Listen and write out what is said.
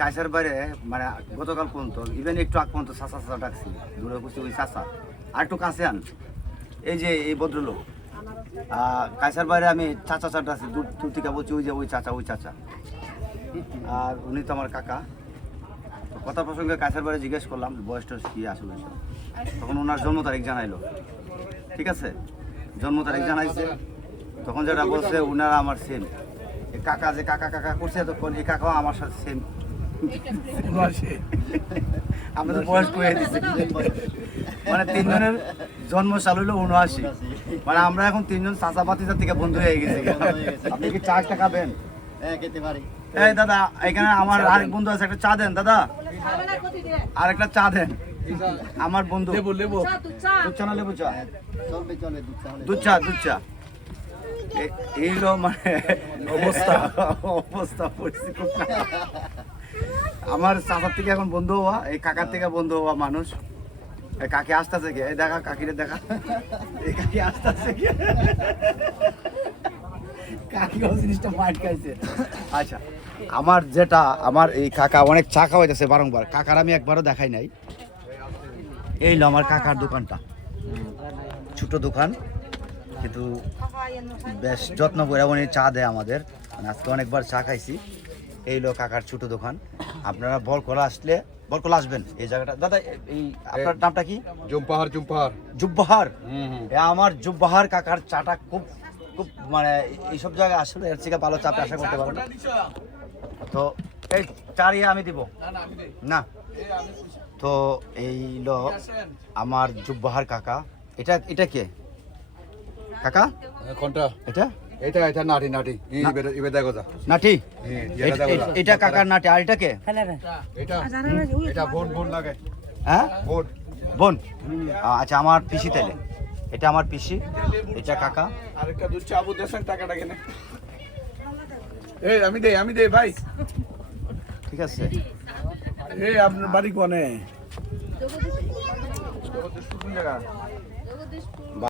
কাইসার বাইরে মানে গতকাল পর্যন্ত ইভেন একটু আগ পর্যন্ত চাচা চাচা ডাকছি দূরে বসে ওই চাচা আর একটু কাছে আন এই যে এই ভদ্রলোক কাইসার বাইরে আমি চাচা চাচা ডাকছি দূর দূর থেকে বলছি ওই যে ওই চাচা আর উনি তো আমার কাকা তো কথা প্রসঙ্গে কাইসার বাইরে জিজ্ঞেস করলাম বয়সটা কি আসলে তখন ওনার জন্ম তারিখ জানাইলো ঠিক আছে জন্ম তারিখ জানাইছে তখন যেটা বলছে ওনারা আমার সেম কাকা যে কাকা কাকা করছে তখন এই কাকাও আমার সাথে সেম আমরা তো বয়স করে দিচ্ছি মানে তিনজনের জন্ম সাল হইলো ৭৯ মানে আমরা এখন তিনজন চাচা পাতিজা থেকে বন্ধু হয়ে গেছি আপনি কি চা একটা খাবেন? এই দাদা এখানে আমার আরেক বন্ধু আছে একটা চা দেন দাদা আর একটা চা দেন আমার বন্ধু দুধ চা না লেবু চা দুধ চা এইগুলো মানে অবস্থা পরিস্থিতি খুব খারাপ। আমার চাচার থেকে এখন বন্ধু হওয়া এই কাকার থেকে বন্ধু হওয়া মানুষ কাকি আসতেছে কে দেখা কাকিরে দেখা এই কাকি আসতেছে কে কাকিও জিনিসটা মাইট খাইছে। আচ্ছা আমার যেটা আমার এই কাকা অনেক চা খাওয়াইতেছে বারংবার কাকার আমি একবারও দেখাই নাই এই হলো আমার কাকার দোকানটা ছোট দোকান কিন্তু বেশ যত্ন করে উনি চা দেয় আমাদের আজকে অনেকবার চা খাইছি এই হলো কাকার ছোট দোকান আপনারা বরকলা আসবেন এই জায়গাটা দাদা এই আপনার নামটা কি? জুব্বাহার আমার জুব্বাহার কাকার চাটা খুব খুব মানে এইসব জায়গায় আসলে এর থেকে ভালো চাপে আশা করতে পারবো না তো এই চারিয়ে আমি দিব না তো এই হলো আমার জুব্বাহার কাকা এটা কে কাকা কোনটা এটা এটা নাটি নাটি এটা কাকার নাটি আর এটা কে এটা বোন লাগে হ্যাঁ বোন আচ্ছা আমার পিসি তাইলে এটা আমার পিসি এটা কাকা আরেকটা দুধ চা আবু দেন টাকাটা কেন এই আমি দেই ভাই ঠিক আছে এই আপনার বাড়ি কোনে